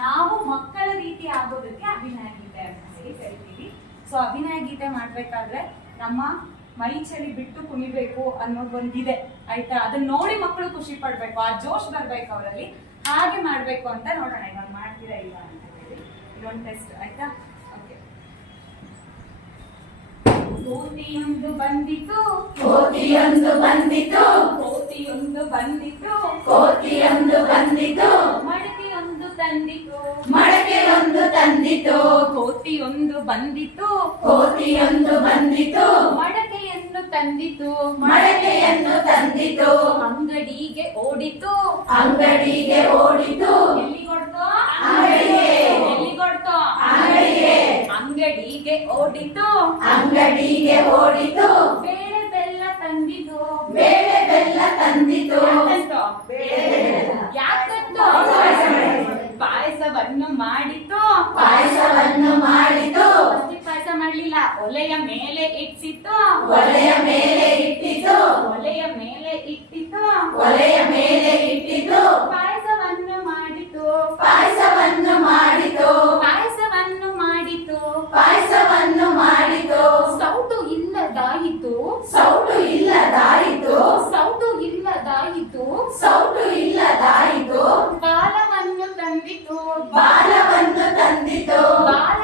ನಾವು ಮಕ್ಕಳ ರೀತಿ ಆಗೋದಕ್ಕೆ ಅಭಿನಯ ಗೀತೆ ಅಂತ ಹೇಳಿ ಕರಿತೀವಿ. ಸೊ ಅಭಿನಯ ಗೀತೆ ಮಾಡ್ಬೇಕಾದ್ರೆ ನಮ್ಮ ಮೈ ಚಳಿ ಬಿಟ್ಟು ಕುಣಿಬೇಕು ಅನ್ನೋದು ಒಂದಿದೆ ಆಯ್ತಾ. ಅದನ್ನ ನೋಡಿ ಮಕ್ಕಳು ಖುಷಿ ಪಡ್ಬೇಕು, ಆ ಜೋಶ್ ಬರ್ಬೇಕು ಅವರಲ್ಲಿ. ಹಾಗೆ ಮಾಡ್ಬೇಕು ಅಂತ ನೋಡೋಣ ಇವಾಗ ಮಾಡ್ತೀರಾ ಇಲ್ಲ ಅಂತ ಹೇಳಿ. ಇದೊಂದು ಟೆಸ್ಟ್ ಆಯ್ತಾ. ಓಕೆ. ಕೋತಿಯೊಂದು ಬಂದಿತು, ಕೋತಿಯೊಂದು ಬಂದಿತು, ಕೋತಿಯೊಂದು ಬಂದಿತು, ಕೋತಿಯೊಂದು ಬಂದಿತು, ಮಡಕೆಯೊಂದು ತಂದಿತು, ಮಡಕೆಯೊಂದು ತಂದಿತು, ಕೋತಿಯೊಂದು ಬಂದಿತು, ಕೋತಿಯೊಂದು ಬಂದಿತು, ಮಡಕೆಯನ್ನು ತಂದಿತು, ಮಡಕೆಯನ್ನು ತಂದಿತು, ಅಂಗಡಿಗೆ ಓಡಿತು, ಅಂಗಡಿಗೆ ಓಡಿತು, ಎಲ್ಲಿಗೊಡ್ತೋ ಅಂಗಡಿಗೆ, ಎಲ್ಲಿಗೊಡ್ತೋ ಅಂಗಡಿಗೆ, ಅಂಗಡಿಗೆ ಓಡಿತು, ಅಂಗಡಿಗೆ ಓಡಿತು, ಬೇಳೆ ಬೆಲ್ಲ ತಂದಿತು, ಬೇಳೆ ಬೆಲ್ಲ ತಂದಿತು, ಯಾಕಂತೋ ಪಾಯಸವನ್ನು ಮಾಡಿತು, ಪಾಯಸವನ್ನು ಮಾಡಿತು, ಪಾಯಸ ಮಾಡ್ಲಿಲ್ಲ, ಒಲೆಯ ಮೇಲೆ ಇಟ್ಟಿತು, ಒಲೆಯ ಮೇಲೆ ಇಟ್ಟಿತು, ಒಲೆಯ ಮೇಲೆ ಇಟ್ಟಿತು, ಒಲೆಯ ಮೇಲೆ ಇಟ್ಟಿತು, ಪಾಯಸವನ್ನು ಮಾಡಿತು, ಪಾಯಸವನ್ನು ಮಾಡಿತು, ಪಾಯಸವನ್ನು ಮಾಡಿತು, ಪಾಯಸವನ್ನು ಮಾಡಿತು, ಸೌಟು ಇಲ್ಲದಾಯಿತು, ಸೌಟು ಇಲ್ಲದಾಯಿತು, ಸೌಟು ಇಲ್ಲದಾಯಿತು, ಸೌಟು ಇಲ್ಲದಾಯಿತು, ಬಾಲವನ್ನು ತಂದಿತು, ಬಾಲವನ್ನು ತಂದಿತು, ಬಾಲ